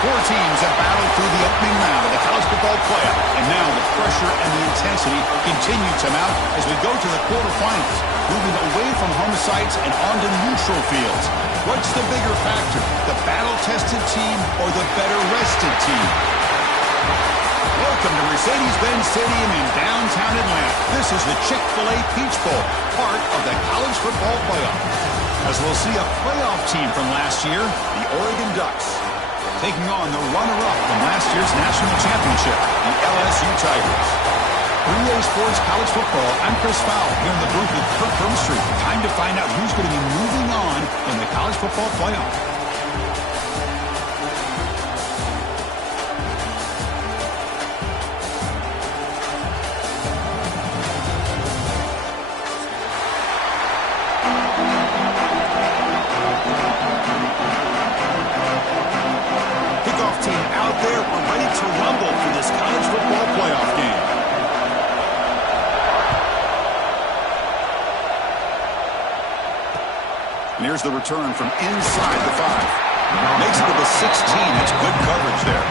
Four teams have battled through the opening round of the college football playoff, and now the pressure and the intensity continue to mount as we go to the quarterfinals, moving away from home sites and onto neutral fields. What's the bigger factor, the battle-tested team or the better-rested team? Welcome to Mercedes-Benz Stadium in downtown Atlanta. This is the Chick-fil-A Peach Bowl, part of the college football playoff. As we'll see a playoff team from last year, the Oregon Ducks, taking on the runner-up from last year's national championship, the LSU Tigers. 3A Sports College Football, I'm Chris Fowle here in the booth with Kirk Broomstreet. Time to find out who's going to be moving on in the college football playoff. Here's the return from inside the 5. Makes it to the 16. It's good coverage there.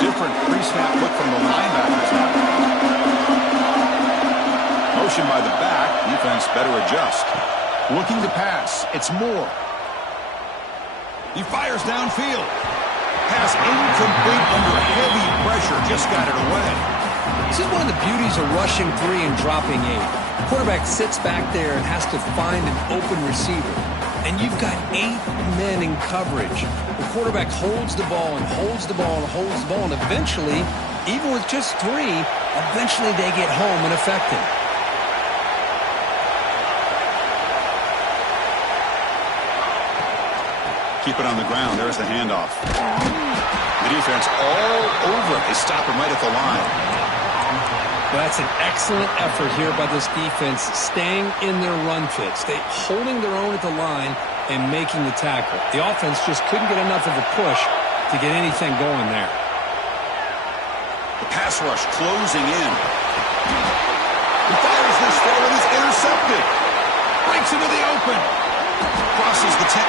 Different pre-snap look from the linebackers now. Motion by the back. Defense better adjust. Looking to pass. It's Moore. He fires downfield. Pass incomplete under heavy pressure. Just got it away. This is one of the beauties of rushing 3 and dropping 8. The quarterback sits back there and has to find an open receiver. And you've got 8 men in coverage. The quarterback holds the ball and holds the ball and holds the ball. And eventually, even with just 3, eventually they get home and effective. Keep it on the ground. There's the handoff. The defense all over it. They stop him right at the line. Well, that's an excellent effort here by this defense, staying in their run fits. They holding their own at the line and making the tackle. The offense just couldn't get enough of a push to get anything going there. The pass rush closing in. He fires this throw and is intercepted. Breaks into the open. Crosses the 10.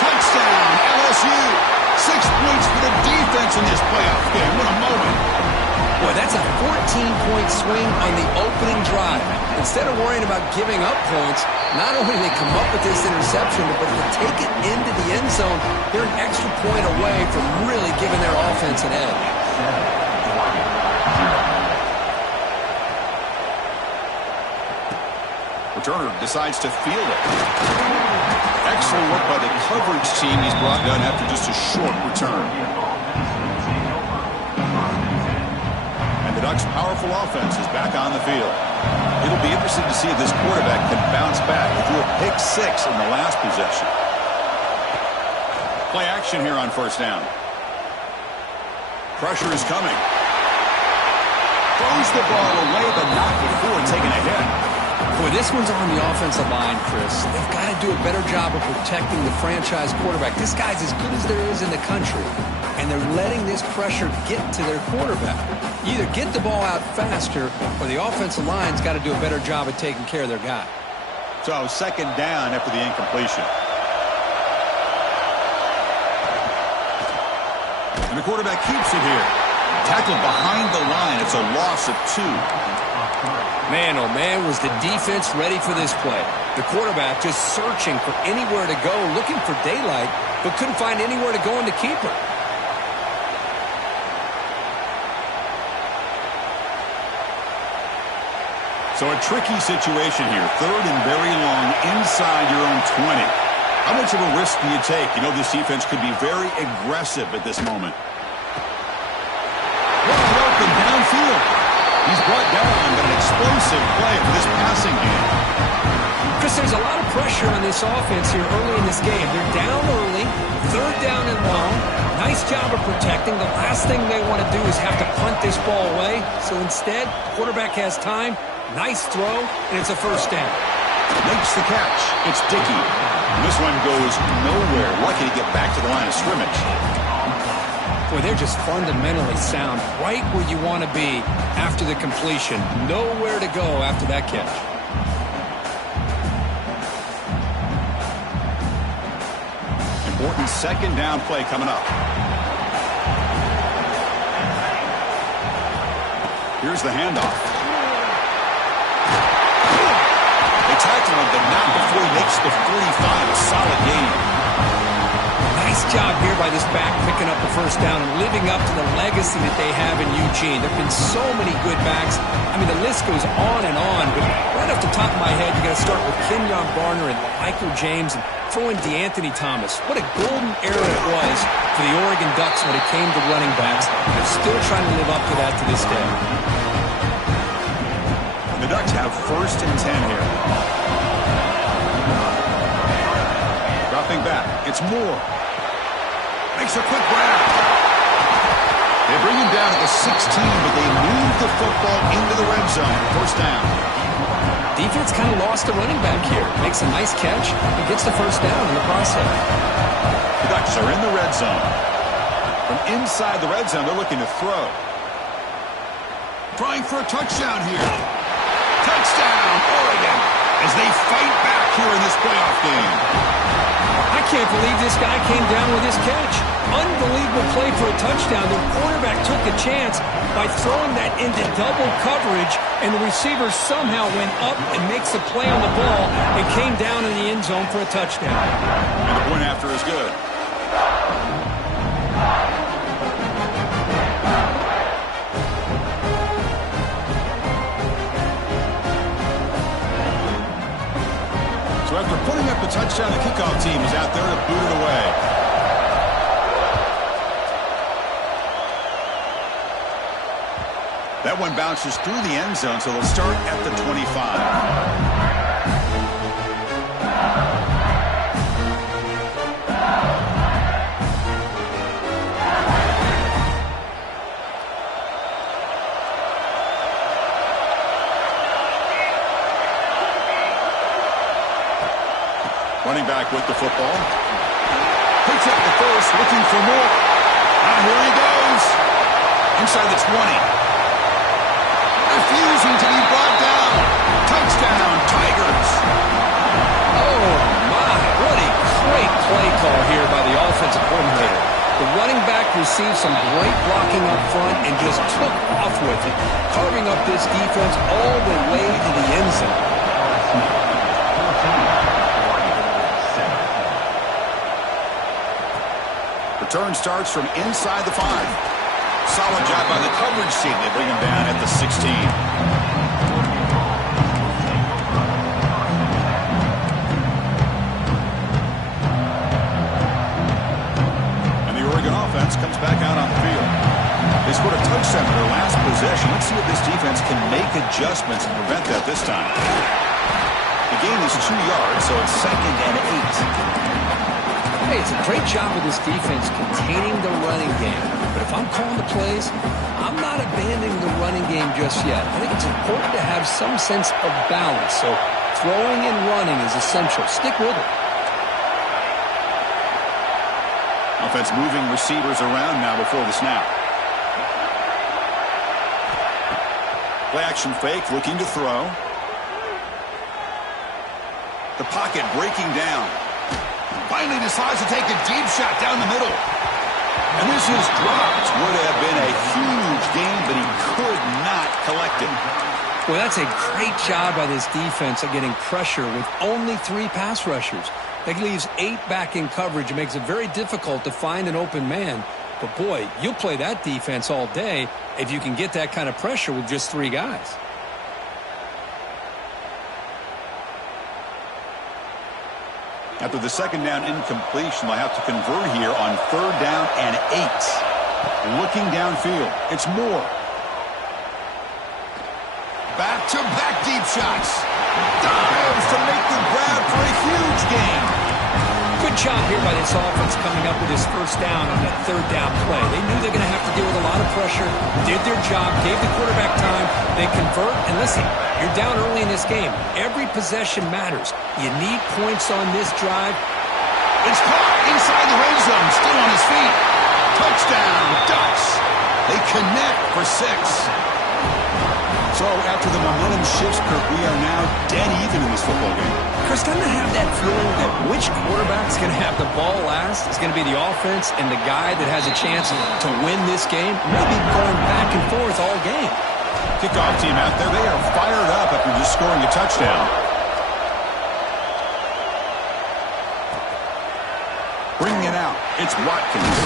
Touchdown, LSU. 6 points for the defense in this playoff game. What a moment. Boy, that's a 14-point swing on the opening drive. Instead of worrying about giving up points, not only do they come up with this interception, but to take it into the end zone, they're an extra point away from really giving their offense an edge. Returner decides to field it. Excellent work by the coverage team. He's brought down after just a short return. And the Ducks' powerful offense is back on the field. It'll be interesting to see if this quarterback can bounce back. He threw a pick 6 in the last possession. Play action here on first down. Pressure is coming. Throws the ball away, but not before taking a hit. Boy, this one's on the offensive line, Chris. They've got to do a better job of protecting the franchise quarterback. This guy's as good as there is in the country, and they're letting this pressure get to their quarterback. Either get the ball out faster, or the offensive line's got to do a better job of taking care of their guy. So, second down after the incompletion. And the quarterback keeps it here. Tackled behind the line. It's a loss of 2. Man, oh man, was the defense ready for this play. The quarterback just searching for anywhere to go, looking for daylight, but couldn't find anywhere to go in the keeper. So a tricky situation here. 3rd and very long inside your own 20. How much of a risk do you take? You know this defense could be very aggressive at this moment. Wide open downfield. He's brought down, but an explosive play for this passing game. Chris, there's a lot of pressure on this offense here early in this game. They're down early, 3rd down and long. Nice job of protecting. The last thing they want to do is have to punt this ball away. So instead, quarterback has time. Nice throw, and it's a first down. Makes the catch. It's Dickey. And this one goes nowhere. Lucky to get back to the line of scrimmage. Boy, they're just fundamentally sound, right where you want to be after the completion. Nowhere to go after that catch. Important second down play coming up. Here's the handoff. They tackle him, but not before he makes the 45. A solid game. Nice job here by this back picking up the first down and living up to the legacy that they have in Eugene. There have been so many good backs. I mean, the list goes on, but right off the top of my head, you got to start with Kenyon Barner and Michael James and throw in DeAnthony Thomas. What a golden era it was for the Oregon Ducks when it came to running backs. They're still trying to live up to that to this day. The Ducks have 1st and 10 here. Dropping back. It's Moore. Makes a quick grab. They bring him down at the 16, but they move the football into the red zone. 1st down. Defense kind of lost the running back here. Makes a nice catch and gets the 1st down in the process. The Ducks are in the red zone. From inside the red zone, they're looking to throw. Trying for a touchdown here. Touchdown, Oregon, as they fight back here in this playoff game. I can't believe this guy came down with this catch. Unbelievable play for a touchdown. The quarterback took a chance by throwing that into double coverage, and the receiver somehow went up and makes the play on the ball and came down in the end zone for a touchdown. And the point after is good. So after putting up the touchdown, the kickoff team is out there to boot it away. That one bounces through the end zone, so they'll start at the 25. Running back with the football. Picks up the first, looking for more. And here he goes. Inside the 20. Refusing to be brought down. Touchdown, Tigers. Oh, my. What a great play call here by the offensive coordinator. The running back received some great blocking up front and just took off with it, carving up this defense all the way to the end zone. Return starts from inside the 5. Solid job by the coverage team. They bring him down at the 16. And the Oregon offense comes back out on the field. They scored a touchdown in their last possession. Let's see if this defense can make adjustments and prevent that this time. The gain is 2 yards, so it's 2nd and 8. Hey, it's a great job of this defense containing the running game. But if I'm calling the plays, I'm not abandoning the running game just yet. I think it's important to have some sense of balance. So throwing and running is essential. Stick with it. Offense moving receivers around now before the snap. Play action fake, looking to throw. The pocket breaking down. Finally decides to take a deep shot down the middle. And this is dropped. Would have been a huge gain, but he could not collect it. Well, that's a great job by this defense at getting pressure with only 3 pass rushers. That leaves 8 back in coverage. It makes it very difficult to find an open man. But, boy, you'll play that defense all day if you can get that kind of pressure with just 3 guys. After the second down incompletion, they'll have to convert here on 3rd down and 8. Looking downfield, it's Moore. Back-to-back deep shots. Dives to make the grab for a huge gain. Good job here by this offense coming up with his first down on that third down play. They knew they're going to have to deal with a lot of pressure, did their job, gave the quarterback time, they convert, and listen, you're down early in this game. Every possession matters. You need points on this drive. It's caught inside the red zone, still on his feet. Touchdown, Ducks. They connect for 6. So after the momentum shifts, Kirk, we are now dead even in this football game. Chris, doesn't have that feeling that which quarterback's going to have the ball last is going to be the offense and the guy that has a chance to win this game? Maybe going back and forth all game. Kickoff team out there, they are fired up after just scoring a touchdown. Bringing it out, it's Watkins.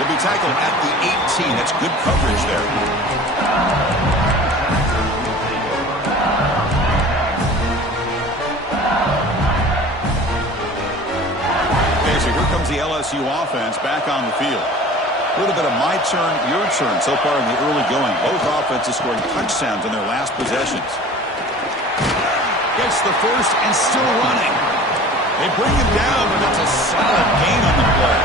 They'll be tackled at the 18. That's good coverage there. So here comes the LSU offense back on the field. A little bit of my turn, your turn so far in the early going. Both offenses scoring touchdowns in their last possessions. Gets the first and still running. They bring him down, but that's a solid gain on the play.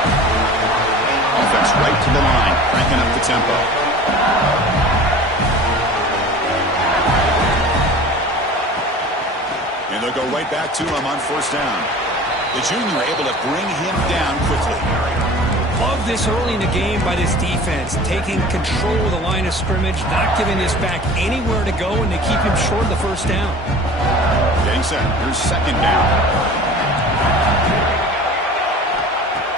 Offense right to the line, cranking up the tempo. And they'll go right back to him on first down. The junior able to bring him down quickly. Love this early in the game by this defense, taking control of the line of scrimmage, not giving this back anywhere to go, and they keep him short of the first down. Getting set. Here's second down.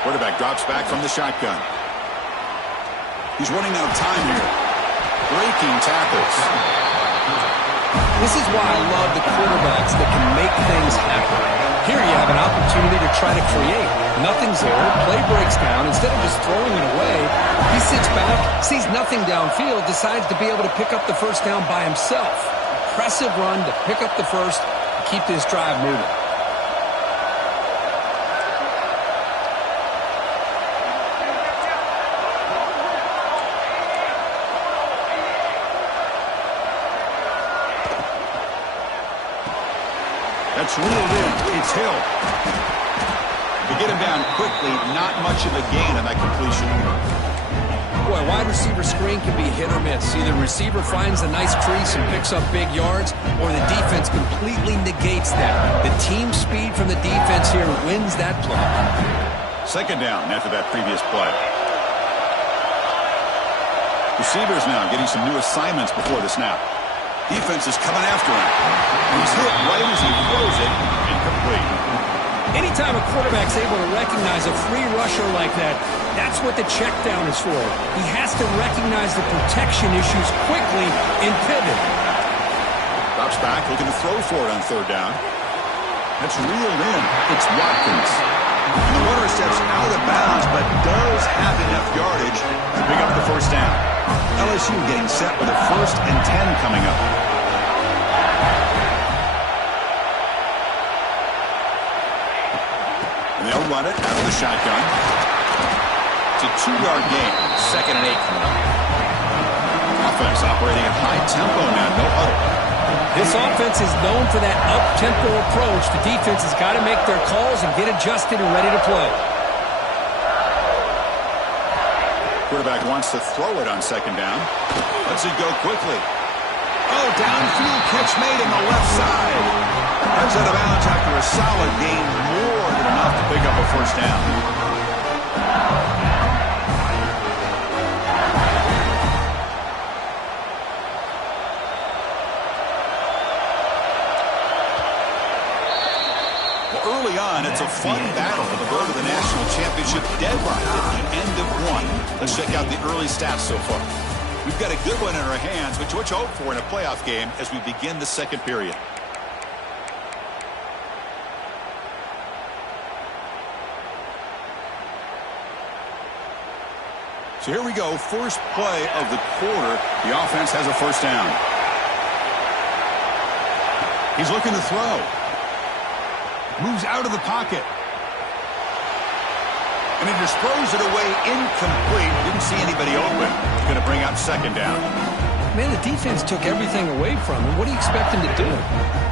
Quarterback drops back from the shotgun. He's running out of time here. Breaking tackles. This is why I love the quarterbacks that can make things happen. Here you have an opportunity to try to create. Nothing's there. Play breaks down. Instead of just throwing it away, he sits back, sees nothing downfield, decides to be able to pick up the first down by himself. Impressive run to pick up the first, keep this drive moving. That's reeled in. It's Hill. To get him down quickly, not much of a gain on that completion. Boy, wide receiver screen can be hit or miss. Either receiver finds a nice crease and picks up big yards, or the defense completely negates that. The team speed from the defense here wins that play. Second down after that previous play. Receivers now getting some new assignments before the snap. Defense is coming after him. He's hit right as he throws it, incomplete. Anytime a quarterback's able to recognize a free rusher like that, that's what the check down is for. He has to recognize the protection issues quickly and pivot. Drops back, looking to throw for it on third down. That's reeled in. It's Watkins. And the runner steps out of bounds, but does have enough yardage to pick up the first down. LSU getting set with a 1st and 10 coming up. And they'll run it out of the shotgun. It's a 2-yard gain. 2nd and 8 coming up. Offense operating at high tempo now. No huddle. This offense is known for that up-tempo approach. The defense has got to make their calls and get adjusted and ready to play. Quarterback wants to throw it on second down. Lets it go quickly. Oh, downfield catch made on the left side. Heads out of bounds after a solid gain, more than enough to pick up a first down. Early on, it's a fun battle for the road to the national championship deadline at the end of 1. Let's check out the early stats so far. We've got a good one in our hands, which you hope for in a playoff game as we begin the second period. So here we go, first play of the quarter. The offense has a first down. He's looking to throw. Moves out of the pocket. And he just throws it away incomplete. Didn't see anybody open. Going to bring up second down. Man, the defense took everything away from him. What do you expect him to do?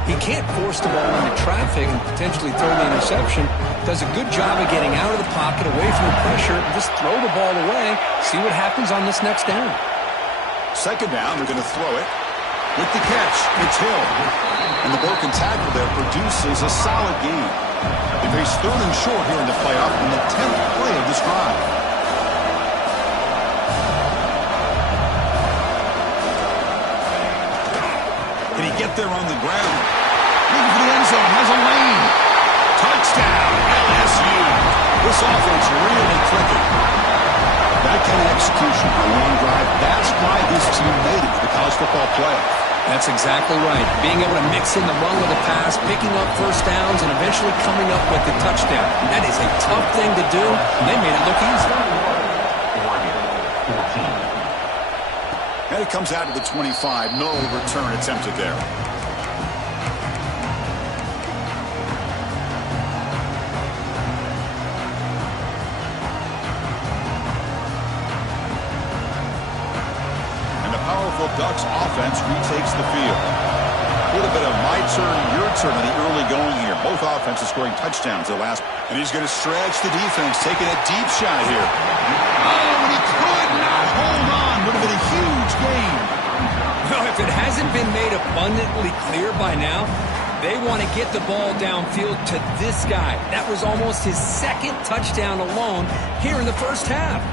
He can't force the ball into traffic and potentially throw the interception. Does a good job of getting out of the pocket, away from the pressure, and just throw the ball away. See what happens on this next down. Second down, they're going to throw it. With the catch, it's Hill. And the broken tackle there produces a solid gain. They face third and short here in the playoff in the 10th play of this drive. Can he get there on the ground? Looking for the end zone, has a lane. Touchdown, LSU. This offense really clicking. That kind of execution on a long drive, that's why this team made it to the college football playoff. That's exactly right. Being able to mix in the run with the pass, picking up first downs, and eventually coming up with the touchdown. That is a tough thing to do, and they made it look easy. And it comes out to the 25. No return attempted there. And the powerful Ducks offense retakes the field. A little bit of my turn, your turn in the early going here. Both offenses scoring touchdowns the last. And he's going to stretch the defense, taking a deep shot here. Oh, and he could not hold on. Would have been a huge gain. Well, if it hasn't been made abundantly clear by now, they want to get the ball downfield to this guy. That was almost his second touchdown alone here in the first half.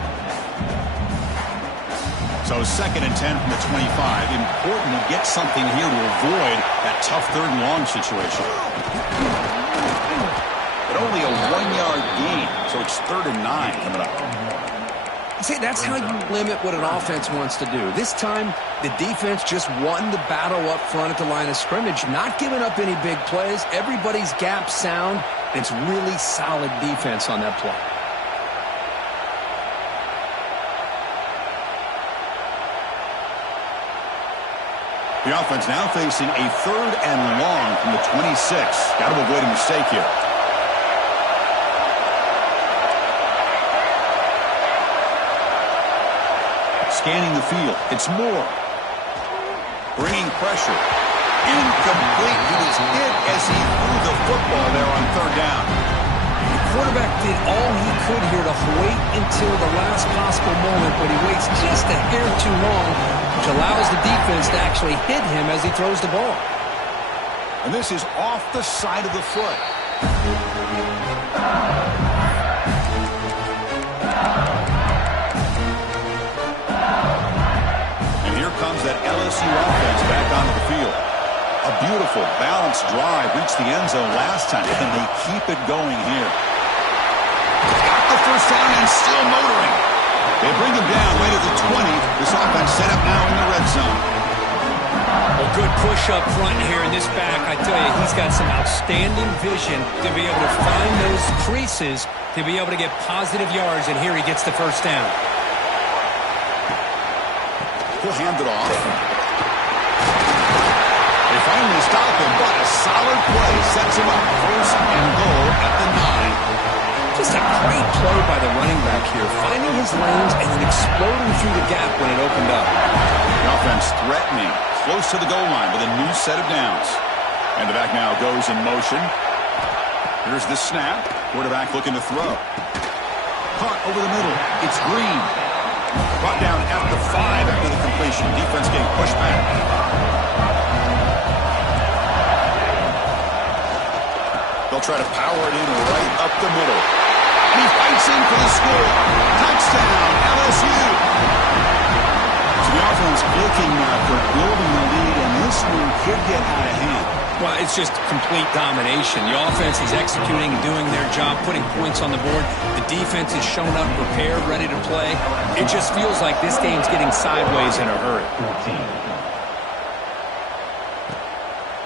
So second and 10 from the 25. Important to get something here to avoid that tough third and long situation. But only a 1-yard gain, so it's 3rd and 9 coming up. See, that's how you limit what an offense wants to do. This time, the defense just won the battle up front at the line of scrimmage, not giving up any big plays. Everybody's gap sound. It's really solid defense on that play. The offense now facing a 3rd and long from the 26. Got to avoid a mistake here. Scanning the field. It's Moore. Bringing pressure. Incomplete. He was hit as he threw the football there on 3rd down. The quarterback did all he could here to wait until the last possible moment, but he waits just a hair too long, which allows the defense to actually hit him as he throws the ball. And this is off the side of the foot. And here comes that LSU offense back onto the field. A beautiful, balanced drive reached the end zone last time, and they keep it going here. Got the first down and still motoring. They bring him down right at the 20. This offense set up now in the red zone. A good push up front here in this back. I tell you, he's got some outstanding vision to be able to find those creases, to be able to get positive yards, and here he gets the first down. He'll hand it off. They finally stop him, but a solid play sets him up. 1st and goal at the 9. Just a great play by the running back here, finding his lanes and then exploding through the gap when it opened up. The offense threatening, close to the goal line with a new set of downs. And the back now goes in motion. Here's the snap. Quarterback looking to throw. Caught over the middle. It's Green. Brought down at the 5 after the completion. Defense getting pushed back. They'll try to power it in right up the middle. And he fights in for the score. Touchdown, LSU. So the offense looking for building the lead, and this one could get out of hand. Well, it's just complete domination. The offense is executing and doing their job, putting points on the board. The defense is shown up, prepared, ready to play. It just feels like this game's getting sideways in a hurry.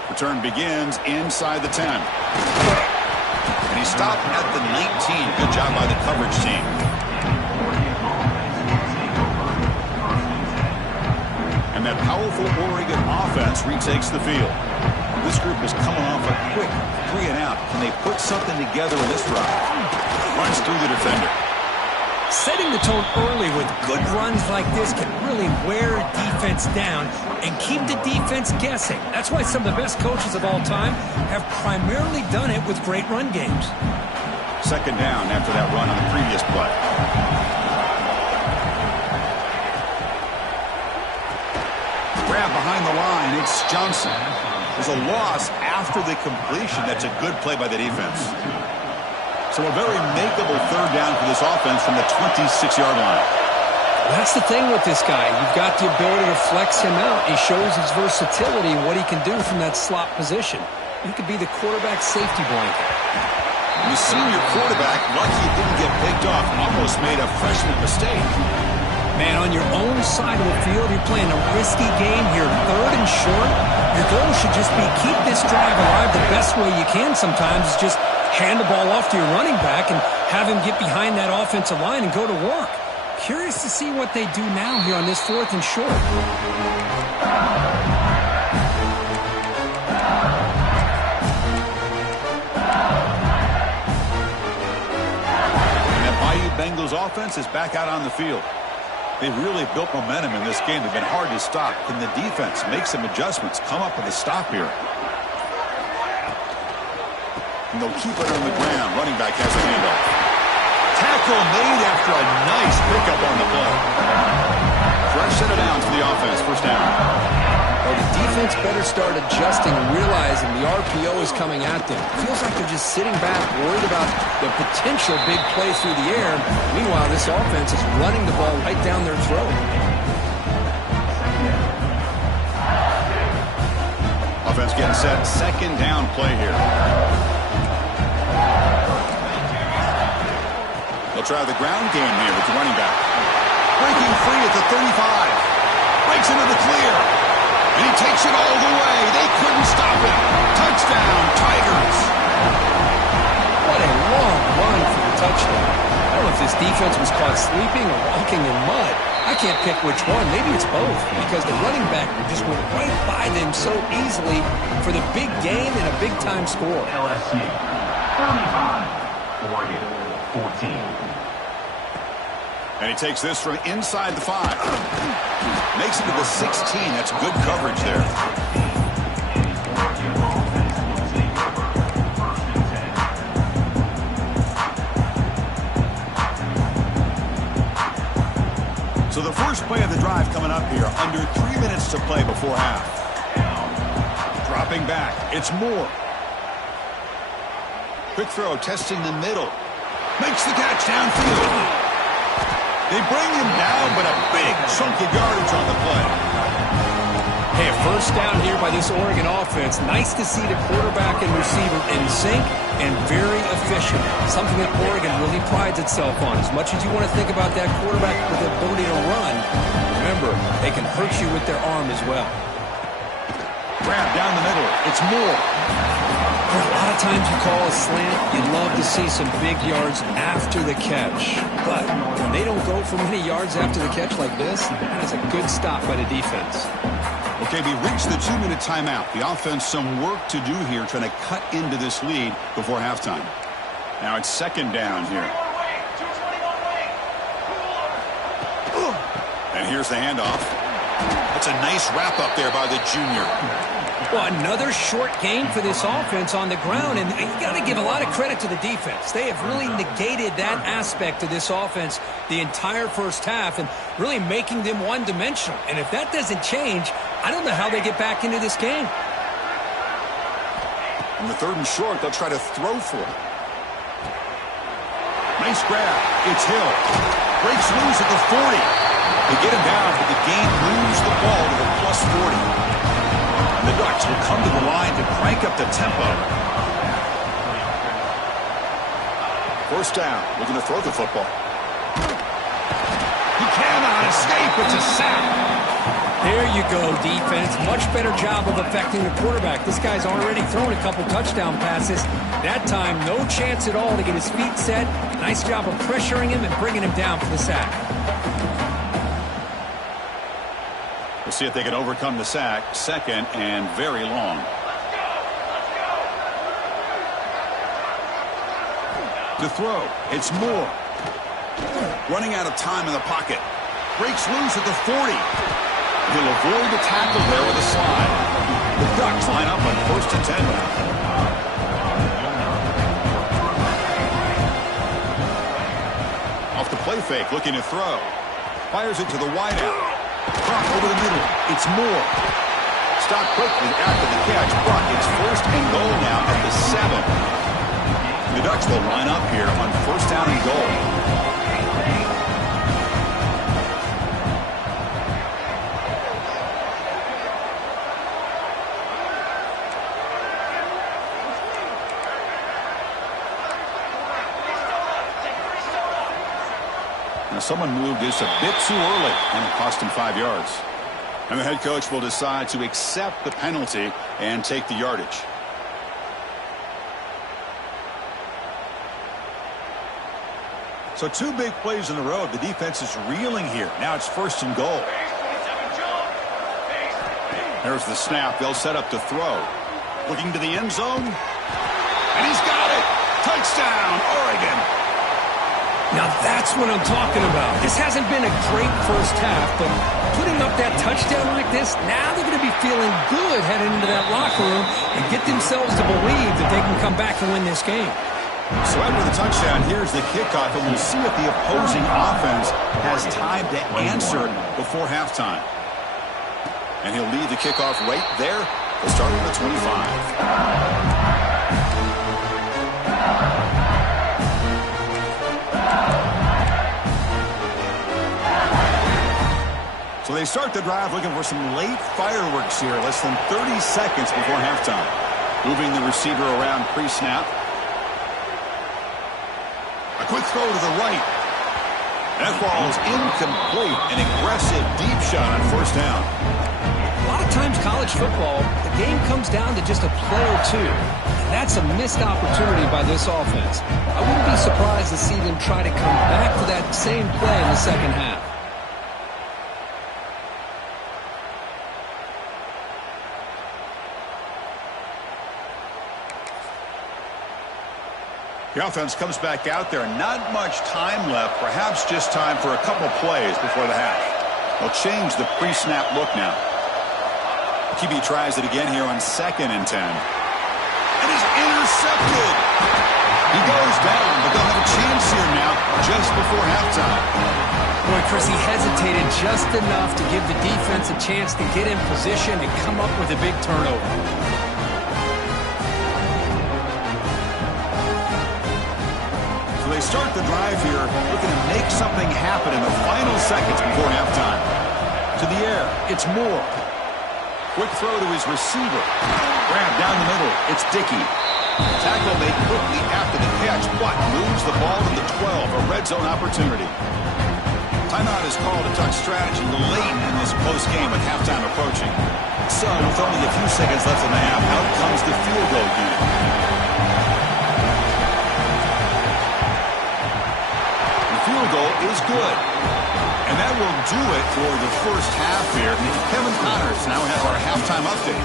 Return begins inside the 10. And he stopped at the 19. Good job by the coverage team. And that powerful Oregon offense retakes the field. This group is coming off a quick 3 and out. Can they put something together in this drive? Runs through the defender. Setting the tone early with good runs like this can really wear a defense down and keep the defense guessing. That's why some of the best coaches of all time have primarily done it with great run games. Second down after that run on the previous play. Grab behind the line. It's Johnson. There's a loss after the completion. That's a good play by the defense. So a very makeable third down for this offense from the 26-yard line. That's the thing with this guy. You've got the ability to flex him out. He shows his versatility and what he can do from that slot position. He could be the quarterback safety blanket. The senior quarterback, lucky he didn't get picked off, almost made a freshman mistake. Man, on your own side of the field, you're playing a risky game here, third and short. Your goal should just be keep this drive alive the best way you can sometimes is just hand the ball off to your running back and have him get behind that offensive line and go to work. Curious to see what they do now here on this fourth and short. And that Bayou Bengals offense is back out on the field. They've really built momentum in this game. They've been hard to stop. Can the defense make some adjustments, come up with a stop here? And they'll keep it on the ground. Running back has a handoff. Tackle made after a nice pickup on the play. Fresh set of downs for the offense. First down. Well, the defense better start adjusting and realizing the RPO is coming at them. It feels like they're just sitting back, worried about the potential big play through the air. Meanwhile, this offense is running the ball right down their throat. Offense getting set. Second down play here. They'll try the ground game here with the running back. Breaking free at the 35. Breaks into the clear. And he takes it all the way. They couldn't stop him. Touchdown, Tigers. What a long run for the touchdown. I don't know if this defense was caught sleeping or walking in mud. I can't pick which one. Maybe it's both because the running back just went right by them so easily for the big game and a big-time score. LSU, 35, Oregon, 14. And he takes this from inside the 5. Makes it to the 16. That's good coverage there. So the first play of the drive coming up here. Under 3 minutes to play before half. Dropping back. It's Moore. Quick throw, testing the middle. Makes the catch downfield. They bring him down, but a big chunk of yardage on the play. Hey, a first down here by this Oregon offense. Nice to see the quarterback and receiver in sync and very efficient. Something that Oregon really prides itself on. As much as you want to think about that quarterback with the ability to run, remember, they can hurt you with their arm as well. Grab down the middle. It's Moore. A lot of times you call a slant, you love to see some big yards after the catch. But when they don't go for many yards after the catch like this, that is a good stop by the defense. Okay, we reached the 2-minute timeout. The offense some work to do here trying to cut into this lead before halftime. Now it's second down here. And here's the handoff. That's a nice wrap up there by the junior. Well, another short game for this offense on the ground, and you got to give a lot of credit to the defense. They have really negated that aspect of this offense the entire first half and really making them one-dimensional. And if that doesn't change, I don't know how they get back into this game. On the third and short, they'll try to throw for it. Nice grab. It's Hill. Breaks loose at the 40. They get him down, but the game moves the ball to the plus 40. The Ducks will come to the line to crank up the tempo. First down, looking to throw the football. He cannot escape. It's a sack. There you go, defense. Much better job of affecting the quarterback. This guy's already thrown a couple touchdown passes. That time, no chance at all to get his feet set. Nice job of pressuring him and bringing him down for the sack. We'll see if they can overcome the sack. Second and very long. To throw, it's Moore. Running out of time in the pocket. Breaks loose at the 40. He'll avoid the tackle there with a slide. The Ducks line up on 1st and 10 now. Off the play fake, looking to throw. Fires it to the wideout. Cross over the middle. It's Moore. Stopped quickly after the catch, but it's 1st and goal now at the 7. The Ducks will line up here on 1st down and goal. Someone moved this a bit too early, and it cost him 5 yards. And the head coach will decide to accept the penalty and take the yardage. So 2 big plays in a row. The defense is reeling here. Now it's 1st and goal. There's the snap. They'll set up to throw. Looking to the end zone. And he's got it. Touchdown, Oregon. Now that's what I'm talking about. This hasn't been a great first half, but putting up that touchdown like this, now they're going to be feeling good heading into that locker room and get themselves to believe that they can come back and win this game. So after the touchdown, here's the kickoff, and we'll see if the opposing offense has time to answer before halftime. And he'll lead the kickoff right there. We'll start with the 25. So they start the drive looking for some late fireworks here, less than 30 seconds before halftime. Moving the receiver around pre-snap. A quick throw to the right. That ball is incomplete. An aggressive deep shot on 1st down. A lot of times college football, the game comes down to just a play or two. And that's a missed opportunity by this offense. I wouldn't be surprised to see them try to come back to that same play in the second half. The offense comes back out there. Not much time left. Perhaps just time for a couple plays before the half. They'll change the pre-snap look now. QB tries it again here on 2nd and 10. And he's intercepted. He goes down, but they'll have a chance here now just before halftime. Boy, Chris, he hesitated just enough to give the defense a chance to get in position and come up with a big turnover. They start the drive here, looking to make something happen in the final seconds before halftime. To the air, it's Moore. Quick throw to his receiver. Grab down the middle, it's Dickey. Tackle made quickly after the catch, but moves the ball to the 12, a red zone opportunity. Timeout is called a Duck strategy late in this close game with halftime approaching. So, with only a few seconds left in the half, out comes the field goal unit. Goal is good. And that will do it for the first half here. Kevin Connors now has our halftime update.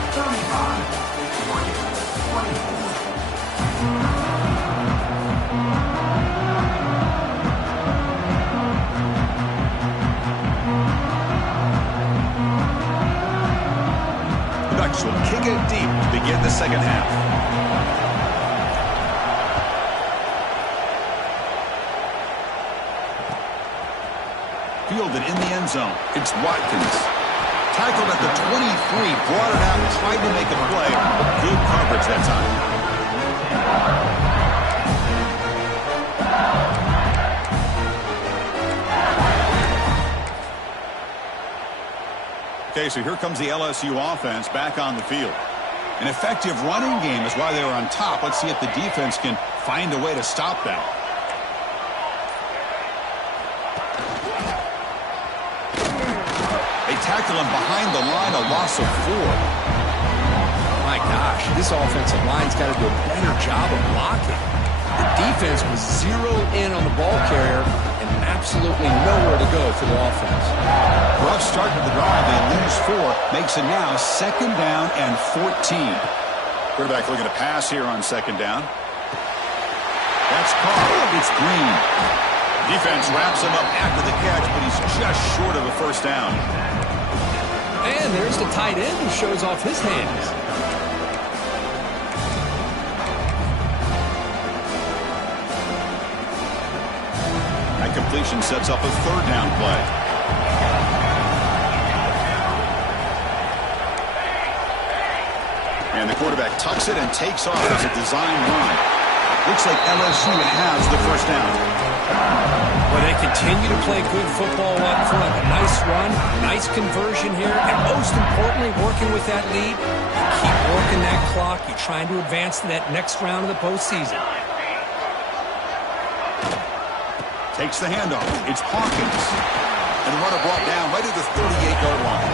The Ducks will kick it deep to begin the second half. Fielded in the end zone. It's Watkins. Tackled at the 23, brought it out and tried to make a play, but good coverage that time. Okay, so here comes the LSU offense back on the field. An effective running game is why they were on top. Let's see if the defense can find a way to stop that. They tackle him behind the line, a loss of 4. My gosh, this offensive line's got to do a better job of blocking. The defense was zeroed in on the ball carrier and absolutely nowhere to go for the offense. Rough start to the drive. They lose 4. Makes it now 2nd down and 14. Quarterback looking to pass here on 2nd down. That's caught. It's Green. Defense wraps him up after the catch, but he's just short of a first down. And there's the tight end who shows off his hands. That completion sets up a third down play. And the quarterback tucks it and takes off as a design run. Looks like LSU has the first down. Well, they continue to play good football up front. A nice run, nice conversion here, and most importantly, working with that lead, you keep working that clock. You're trying to advance to that next round of the postseason. Takes the handoff. It's Hawkins. And the runner brought down right at the 38-yard line.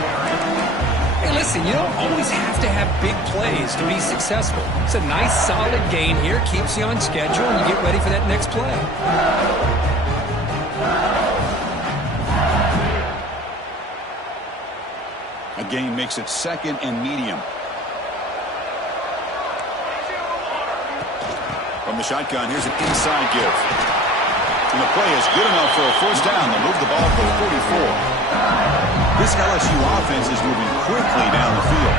Hey, listen, you don't always have to have big plays to be successful. It's a nice, solid gain here. Keeps you on schedule, and you get ready for that next play. A gain makes it second and medium. From the shotgun, here's an inside give. And the play is good enough for a first down. They'll move the ball to 44. This LSU offense is moving quickly down the field.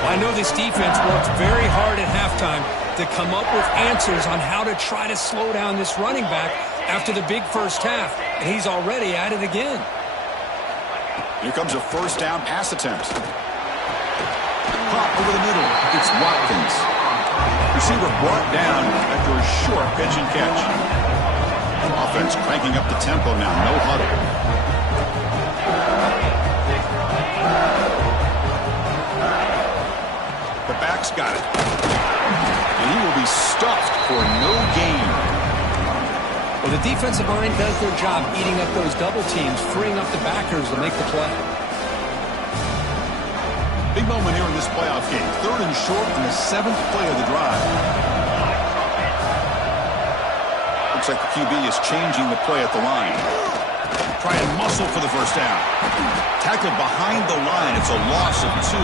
Well, I know this defense worked very hard at halftime to come up with answers on how to try to slow down this running back after the big first half. And he's already at it again. Here comes a first down pass attempt. Caught over the middle. It's Watkins. Receiver brought down after a short pitch and catch. Offense cranking up the tempo now. No huddle. The back's got it. And he will be stuffed for no gain. Well, the defensive line does their job eating up those double teams, freeing up the backers to make the play. Big moment here in this playoff game. Third and short on the 7th play of the drive. Looks like the QB is changing the play at the line. Try and muscle for the first down. Tackled behind the line. It's a loss of 2.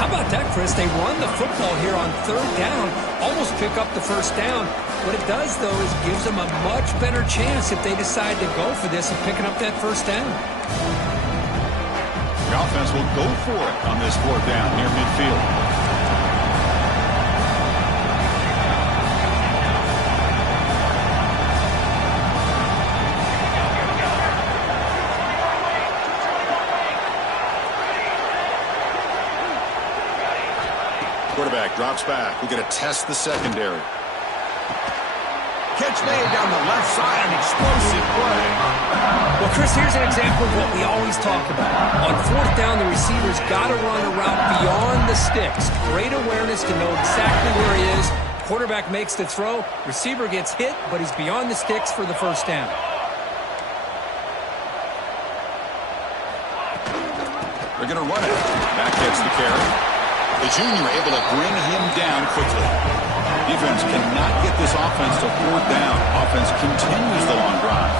How about that, Chris? They run the football here on third down, almost pick up the first down. What it does, though, is gives them a much better chance if they decide to go for this and picking up that first down. The offense will go for it on this fourth down near midfield. Quarterback drops back. We're going to test the secondary. Catch made down the left side. An explosive play. Well, Chris, here's an example of what we always talk about. On fourth down, the receiver's got to run a route beyond the sticks. Great awareness to know exactly where he is. Quarterback makes the throw. Receiver gets hit, but he's beyond the sticks for the first down. They're going to run it. Back gets the carry. The junior able to bring him down quickly. Defense cannot get this offense to fourth down. Offense continues the long drive.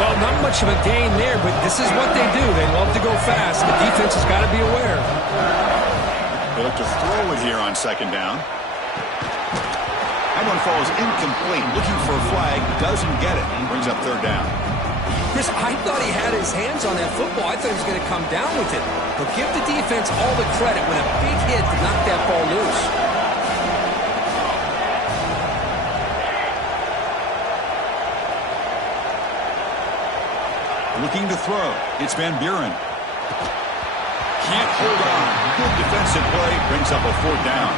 Well, not much of a gain there, but this is what they do. They love to go fast. The defense has got to be aware. They look to throw it here on second down. That one falls incomplete. Looking for a flag. Doesn't get it. Brings up third down. Chris, I thought he had his hands on that football. I thought he was going to come down with it. But give the defense all the credit with a big hit to knock that ball loose. Looking to throw. It's Van Buren. Can't hold on. Good defensive play. Brings up a fourth down.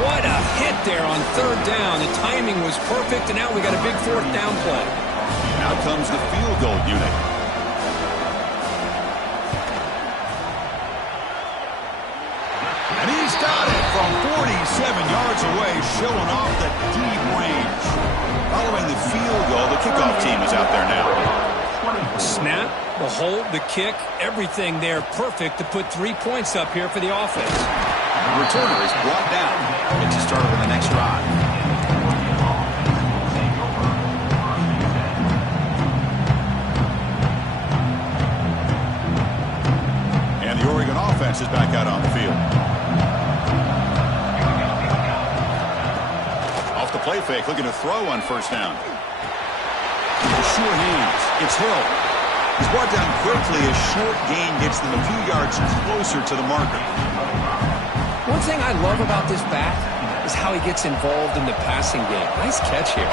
What a hit there on third down. The timing was perfect, and now we got a big fourth down play. Now comes the field goal unit. And he's got it from 47 yards away, showing off the deep range. Following the field goal, the kickoff team is out there now. Snap, the hold, the kick, everything there perfect to put 3 points up here for the offense. The returner is brought down. Gets you started on the next drive. And the Oregon offense is back out on the field. Off the play fake, looking to throw on first down. sure hands. It's Hill. He's brought down quickly. A short gain gets them a few yards closer to the marker. One thing I love about this back is how he gets involved in the passing game. Nice catch here.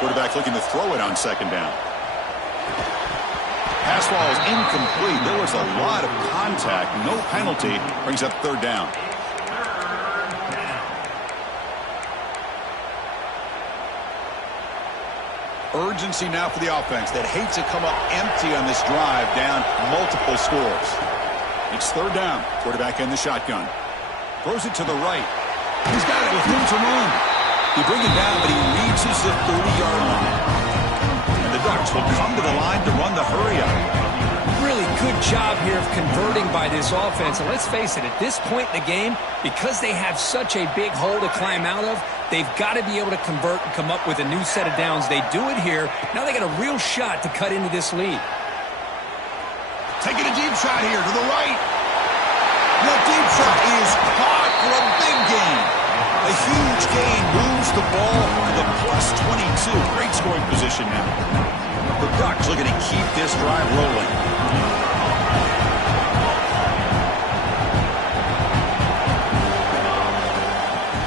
Quarterback looking to throw it on second down. Pass ball is incomplete. There was a lot of contact. No penalty. Brings up third down. Urgency now for the offense that hates to come up empty on this drive, down multiple scores. It's third down. Quarterback in the shotgun. Throws it to the right. He's got it with room to run. He brings it down, but he reaches the 30-yard line. And the Ducks will come to the line to run the hurry-up. Really good job here of converting by this offense. And let's face it, at this point in the game, because they have such a big hole to climb out of, they've got to be able to convert and come up with a new set of downs. They do it here. Now they got a real shot to cut into this lead. Taking a deep shot here to the right. The deep shot is caught for a big gain. A huge gain moves the ball to the +22. Great scoring position now. The Ducks looking to keep this drive rolling.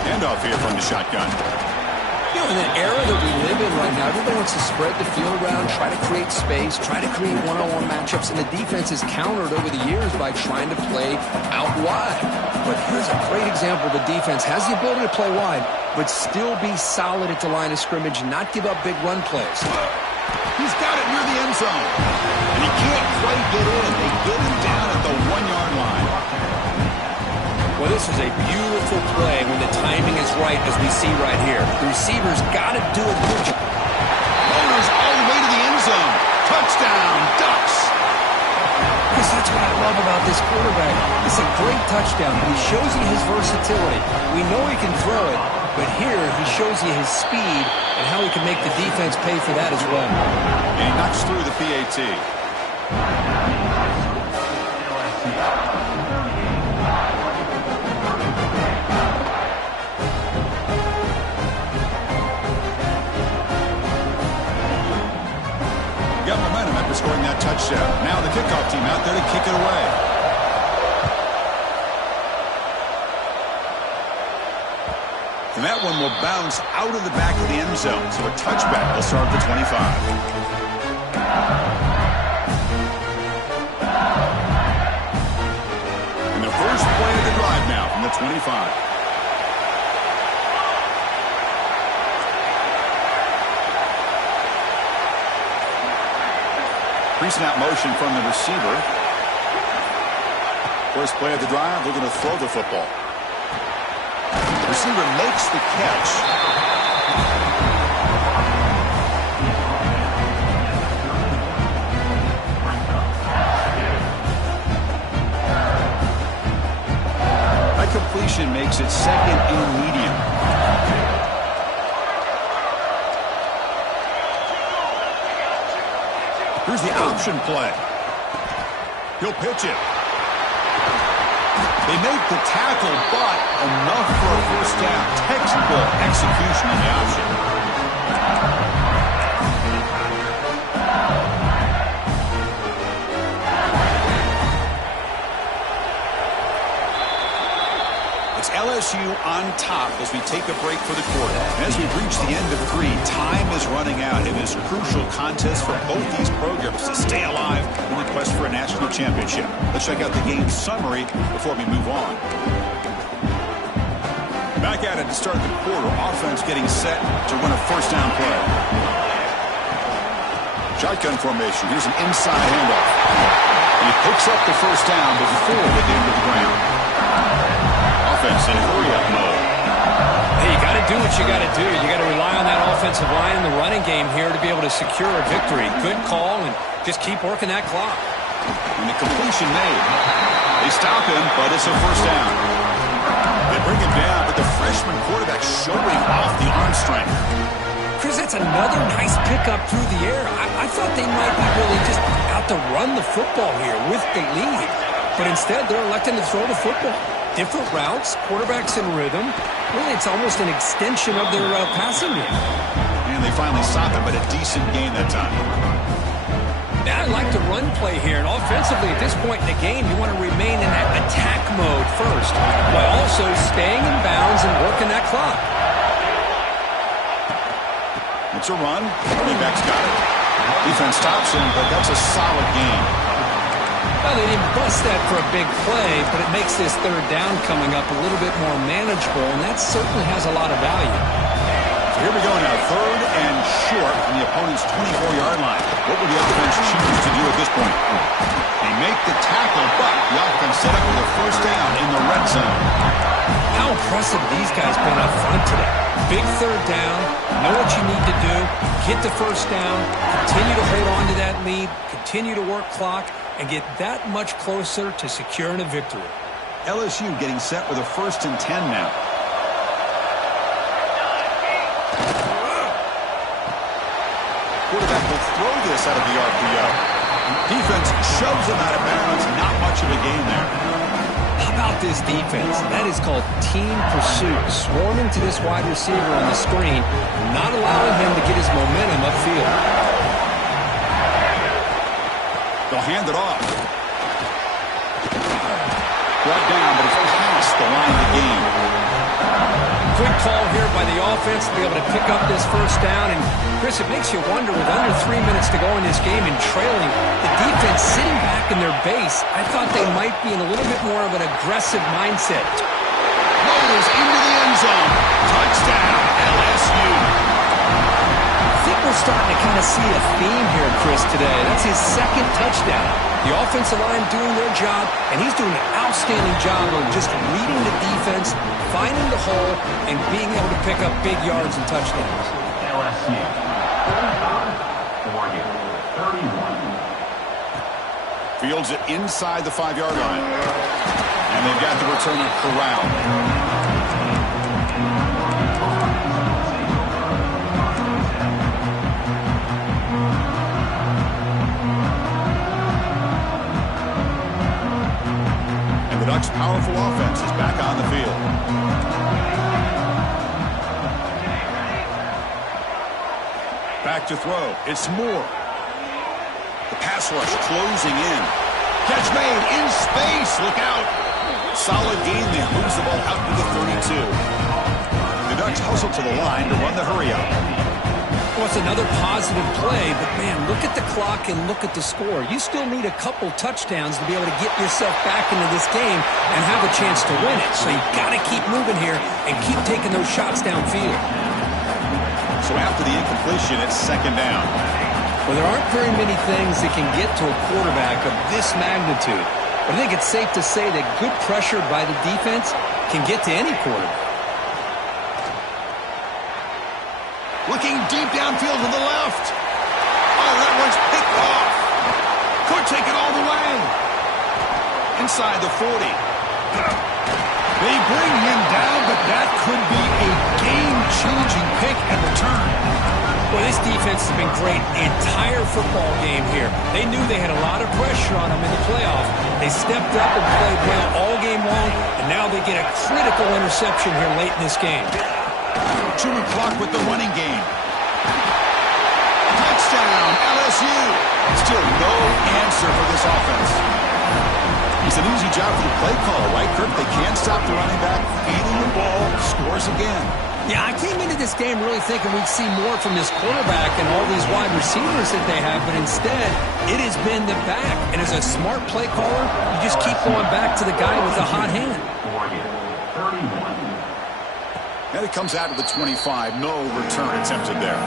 Handoff here from the shotgun. You know, in an era that we live in right now, everybody wants to spread the field around, try to create space, try to create one-on-one matchups, and the defense is countered over the years by trying to play out wide. But here's a great example. The defense has the ability to play wide, but still be solid at the line of scrimmage and not give up big run plays. He's got it near the end zone. And he can't quite get in. They get him down at the 1-yard line. Well, this is a beautiful play when the timing is right, as we see right here. The receiver's got to do a good job. Owners all the way to the end zone. Touchdown, Ducks. Because that's what I love about this quarterback. It's a great touchdown. He shows you his versatility. We know he can throw it, but here he shows you his speed and how he can make the defense pay for that as well. And he knocks through the PAT. Got momentum after scoring that touchdown. Now the kickoff team out there to kick it away. And that one will bounce out of the back of the end zone. So a touchback will start at the 25. And the first play of the drive now from the 25. Pre-snap motion from the receiver. First play of the drive, looking to throw the football. Receiver makes the catch. That completion makes it second and medium. Here's the option play. He'll pitch it. They make the tackle, but enough for a first down. Textbook execution on the option. It's LSU on top as we take a break for the quarter. And as we've reached the end of 3, time is running out in this crucial contest for both these programs to stay alive in the quest for a national championship. Let's check out the game summary before we move on. Back at it to start the quarter. Offense getting set to run a first down play. Shotgun formation. Here's an inside handoff. And he picks up the first down before they get into the ground. Offense in hurry-up mode. Hey, you got to do what you got to do. You got to rely on that offensive line in the running game here to be able to secure a victory. Good call, and just keep working that clock. And the completion made. They stop him, but it's a first down. They bring him down, but the freshman quarterback showing off the arm strength. Chris, that's another nice pickup through the air. I thought they might be really just out to run the football here with the lead. But instead, they're electing to throw the football. Different routes, quarterbacks in rhythm. Really, it's almost an extension of their passing game. And they finally stopped it, but a decent gain that time. Now, I like the run play here, and offensively at this point in the game, you want to remain in that attack mode first, while also staying in bounds and working that clock. It's a run. Running back's got it. Defense stops him, but that's a solid gain. Well, they didn't bust that for a big play, but it makes this third down coming up a little bit more manageable, and that certainly has a lot of value. So here we go now, third and short from the opponent's 24-yard line. What would the offense choose to do at this point? They make the tackle, but the offense set up with a first down in the red zone. How impressive these guys been up front today. Big third down, know what you need to do, get the first down, continue to hold on to that lead, continue to work clock, and get that much closer to securing a victory. LSU getting set with a 1st and 10 now. Quarterback will throw this out of the RPO. Defense shoves him out of bounds. Not much of a gain there. How about this defense? That is called team pursuit. Swarming to this wide receiver on the screen, not allowing him to get his momentum upfield. They'll hand it off. Brought down, but it's past the line of the game. Good call here by the offense to be able to pick up this first down. And, Chris, it makes you wonder, with under 3 minutes to go in this game and trailing, the defense sitting back in their base, I thought they might be in a little bit more of an aggressive mindset. Rolls into the end zone. Touchdown, LSU. I think we're starting to kind of see a theme here, Chris, today. That's his second touchdown. The offensive line doing their job, and he's doing an outstanding job of just reading the defense, finding the hole, and being able to pick up big yards and touchdowns. LSU, 31. Fields it inside the 5-yard line. And they've got the returner corralled. The Ducks' powerful offense is back on the field. Back to throw. It's Moore. The pass rush closing in. Catch made in space. Look out. Solid gain there. Moves the ball out to the 32. The Ducks hustle to the line to run the hurry up. Well, it's another positive play, but, man, look at the clock and look at the score. You still need a couple touchdowns to be able to get yourself back into this game and have a chance to win it. So you've got to keep moving here and keep taking those shots downfield. So after the incompletion, it's second down. Well, there aren't very many things that can get to a quarterback of this magnitude. But I think it's safe to say that good pressure by the defense can get to any quarterback. Looking deep downfield to the left. Oh, that one's picked off. Could take it all the way. Inside the 40. They bring him down, but that could be a game-changing pick and return. Well, this defense has been great the entire football game here. They knew they had a lot of pressure on them in the playoff. They stepped up and played well all game long, and now they get a critical interception here late in this game. Chewing clock with the running game. Touchdown, LSU. Still no answer for this offense. It's an easy job for the play caller, right, Kirk? They can't stop the running back, feeding the ball, scores again. Yeah, I came into this game really thinking we'd see more from this quarterback and all these wide receivers that they have, but instead, it has been the back. And as a smart play caller, you just keep going back to the guy with the hot hand. 31. And it comes out of the 25. No return attempted there.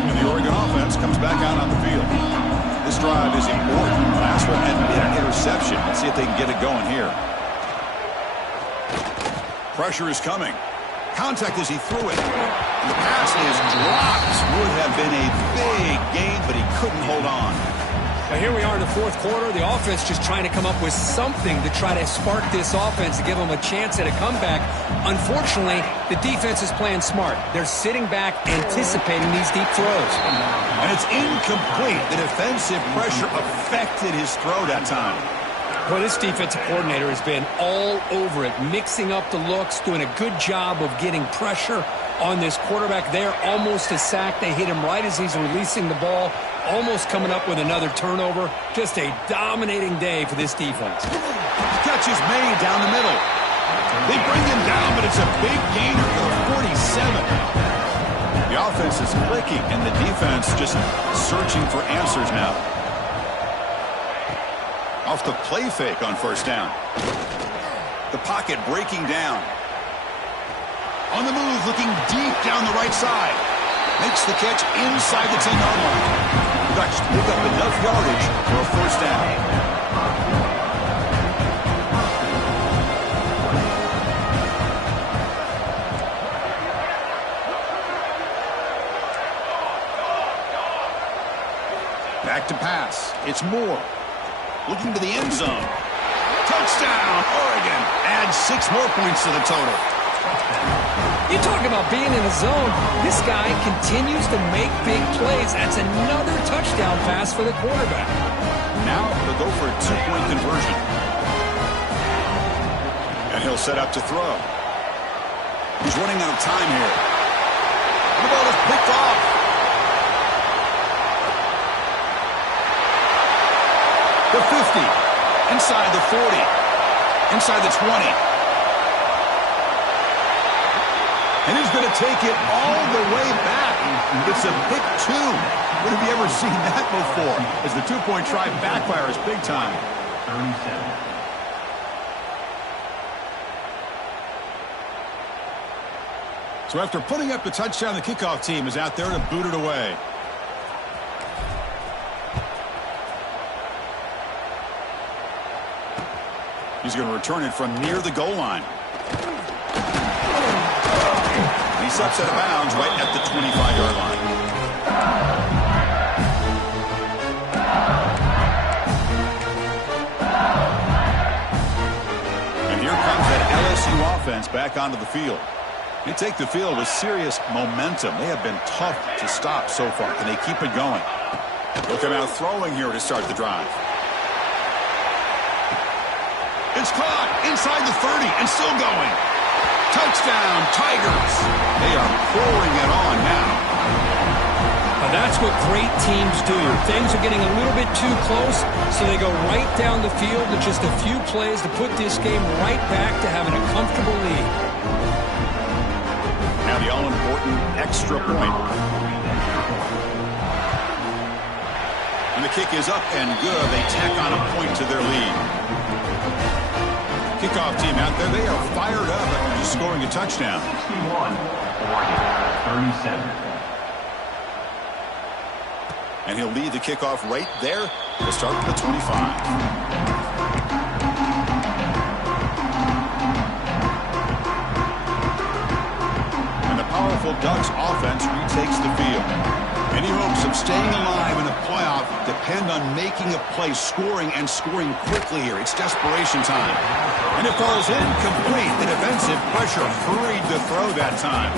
And the Oregon offense comes back out on the field. This drive is important. Last one had been an interception. Let's see if they can get it going here. Pressure is coming. Contact as he threw it. And the pass is dropped. Would have been a big gain, but he couldn't hold on. Now here we are in the fourth quarter. The offense just trying to come up with something to try to spark this offense to give them a chance at a comeback. Unfortunately, the defense is playing smart. They're sitting back, anticipating these deep throws. And it's incomplete. The defensive pressure affected his throw that time. Well, this defensive coordinator has been all over it, mixing up the looks, doing a good job of getting pressure on this quarterback there. Almost a sack. They hit him right as he's releasing the ball, almost coming up with another turnover. Just a dominating day for this defense. Catch is made down the middle. They bring him down, but it's a big gainer for the 47. The offense is clicking, and the defense just searching for answers now. Off the play fake on first down. The pocket breaking down. On the move, looking deep down the right side. Makes the catch inside the 10-yard line. Ducks pick up enough yardage for a first down. Back to pass. It's Moore. Looking to the end zone. Touchdown, Oregon. Adds 6 more points to the total. You talk about being in the zone. This guy continues to make big plays. That's another touchdown pass for the quarterback. Now they'll go for a 2-point conversion. And he'll set up to throw. He's running out of time here. The ball is picked off. The 50, inside the 40, inside the 20. And he's going to take it all the way back. It's a pick 2. When have you ever seen that before? As the 2-point try backfires big time. 37. So after putting up the touchdown, the kickoff team is out there to boot it away. He's going to return it from near the goal line. He steps out of bounds right at the 25-yard line. And here comes that LSU offense back onto the field. They take the field with serious momentum. They have been tough to stop so far. Can they keep it going? Look at out throwing here to start the drive. It's caught inside the 30 and still going. Touchdown, Tigers. They are pouring it on now. Now that's what great teams do. Things are getting a little bit too close, so they go right down the field with just a few plays to put this game right back to having a comfortable lead. Now the all-important extra point. And the kick is up and good. They tack on a point to their lead. Kickoff team out there, they are fired up after just scoring a touchdown. 61, Oregon, 37. And he'll lead the kickoff right there to start the 25. And the powerful Ducks offense retakes the field. Any hopes of staying alive in a playoff depend on making a play, scoring, and scoring quickly here. It's desperation time. And it falls incomplete. The defensive pressure hurried to throw that time.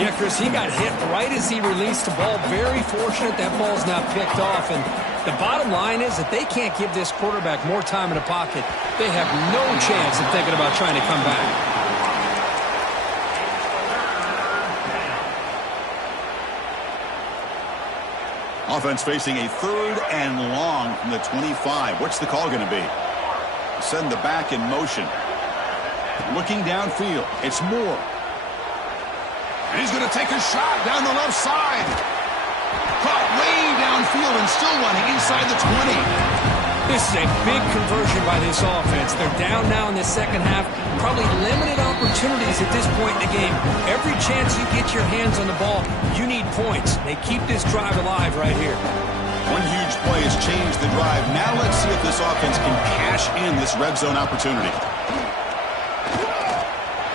Yeah, Chris, he got hit right as he released the ball. Very fortunate that ball's not picked off. And the bottom line is that they can't give this quarterback more time in the pocket. They have no chance of thinking about trying to come back. Offense facing a 3rd and long from the 25. What's the call going to be? Send the back in motion. Looking downfield. It's Moore. And he's going to take a shot down the left side. Caught way downfield and still running inside the 20. This is a big conversion by this offense. They're down now in the second half. Probably limited opportunities at this point in the game. Every chance you get your hands on the ball, you need points. They keep this drive alive right here. One huge play has changed the drive. Now let's see if this offense can cash in this red zone opportunity.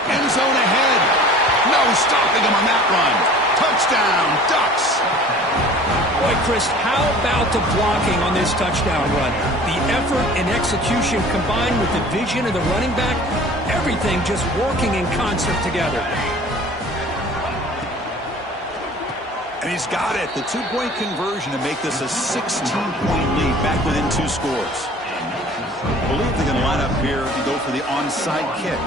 End zone ahead. No stopping him on that run. Touchdown, Ducks. Boy, Chris, how about the blocking on this touchdown run? The effort and execution combined with the vision of the running back, everything just working in concert together. And he's got it. The two-point conversion to make this a 16-point lead back within 2 scores. I believe they're going to line up here to go for the onside kick.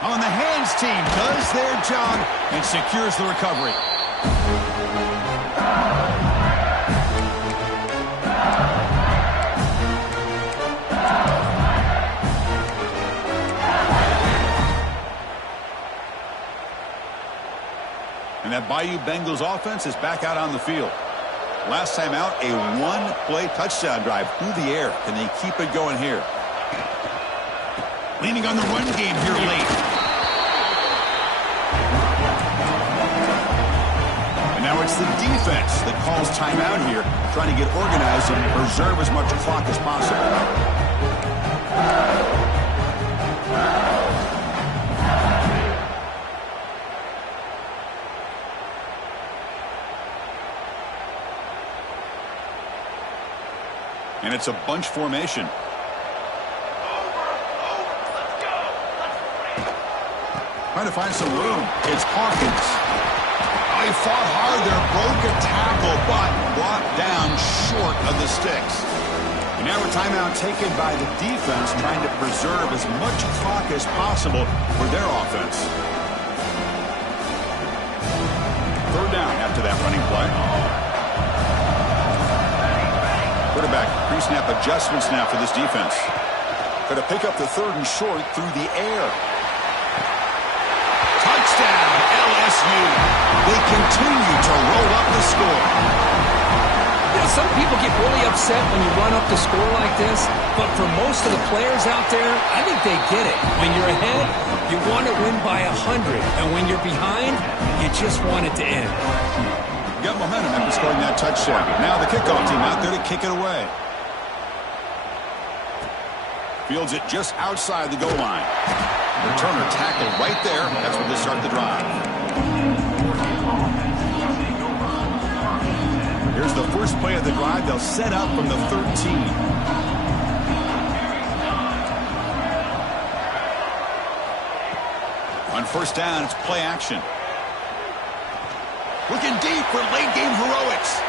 On the hands team does their job and secures the recovery. And that Bayou Bengals offense is back out on the field. Last time out, a one-play touchdown drive through the air. Can they keep it going here? Leaning on the run game here late. And now it's the defense that calls timeout here, trying to get organized and preserve as much clock as possible. And it's a bunch formation. Trying to find some room. It's Hawkins. Oh, he fought hard there, broke a tackle, but brought down short of the sticks. And now a timeout taken by the defense, trying to preserve as much clock as possible for their offense. 3rd down after that running play. Quarterback pre-snap adjustments now for this defense. Going to pick up the 3rd and short through the air. Touchdown, LSU. They continue to roll up the score. You know, some people get really upset when you run up the score like this, but for most of the players out there, I think they get it. When you're ahead, you want to win by 100, and when you're behind, you just want it to end. Got momentum after scoring that touchdown. Now the kickoff team out there to kick it away. Fields it just outside the goal line. Returner tackle right there. That's where they start the drive. Here's the first play of the drive. They'll set up from the 13. On 1st down, it's play action. Looking deep for late game heroics.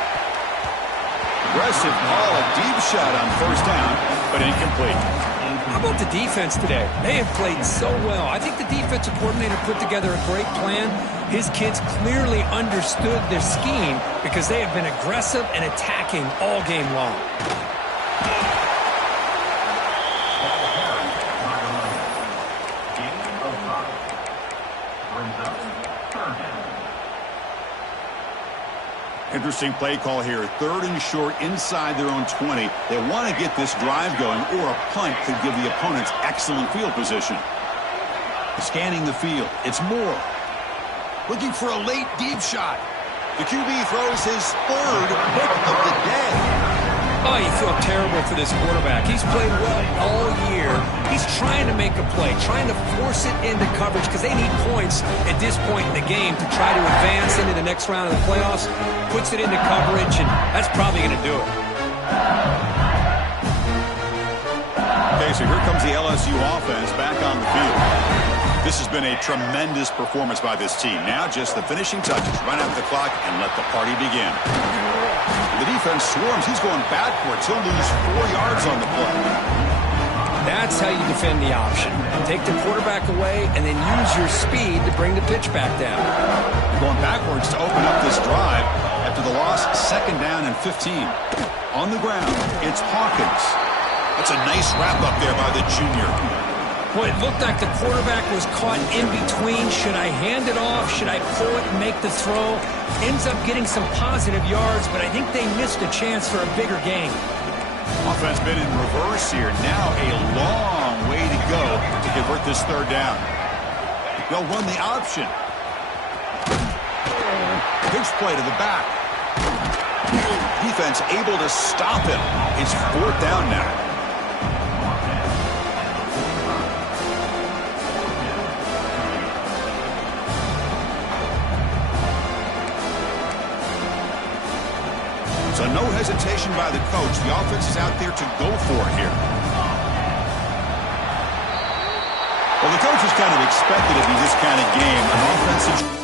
Aggressive call, a deep shot on 1st down, but incomplete. How about the defense today? They have played so well. I think the defensive coordinator put together a great plan. His kids clearly understood their scheme because they have been aggressive and attacking all game long. Interesting play call here. 3rd and short inside their own 20. They want to get this drive going, or a punt could give the opponents excellent field position. Scanning the field. It's Moore. Looking for a late deep shot. The QB throws his 3rd pick of the day. Oh, you feel terrible for this quarterback. He's played well all year. He's trying to make a play, trying to force it into coverage because they need points at this point in the game to try to advance into the next round of the playoffs. Puts it into coverage, and that's probably going to do it. Okay, so here comes the LSU offense back on the field. This has been a tremendous performance by this team. Now just the finishing touches. Run out the clock and let the party begin. The defense swarms. He's going backwards. He'll lose 4 yards on the play. That's how you defend the option. Take the quarterback away and then use your speed to bring the pitch back down. Going backwards to open up this drive after the loss. 2nd down and 15. On the ground, it's Hawkins. That's a nice wrap up there by the junior. Boy, it looked like the quarterback was caught in between. Should I hand it off? Should I pull it and make the throw? Ends up getting some positive yards, but I think they missed a chance for a bigger gain. Offense been in reverse here. Now a long way to go to convert this 3rd down. They'll run the option. Pitch play to the back. Defense able to stop him. It's 4th down now. So no hesitation by the coach. The offense is out there to go for it here. Well, the coach has kind of expected it to be this kind of game. An offensive